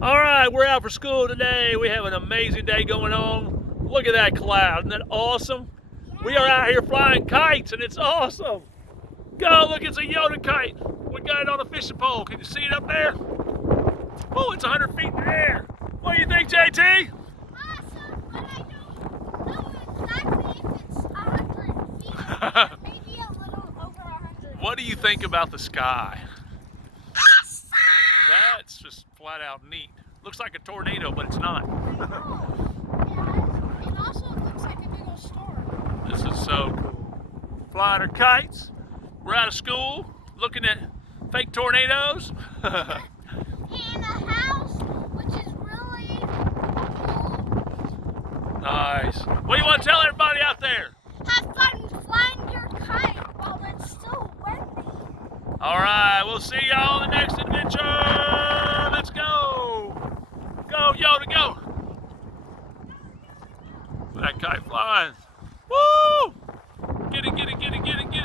All right, we're out for school today. We have an amazing day going on. Look at that cloud. Isn't that awesome? We are out here flying kites, and it's awesome. Go, look, it's a Yoda kite. We got it on a fishing pole. Can you see it up there? Oh, it's 100 feet in the air. What do you think, JT? Awesome, but I don't know exactly if it's 100 feet. Maybe a little over 100. What do you think about the sky? That's just flat out neat. Looks like a tornado, but it's not. Yeah, it also looks like a big old storm. This is so cool. Flying our kites. We're out of school looking at fake tornadoes. And a house, which is really cool. Nice. What do you want to tell everybody out there? Have fun flying your kite while it's still windy. All right, we'll see y'all on the next adventure. Let's go. Go, Yoda, go. That kite flying. Woo! Get it, get it, get it, get it, get it.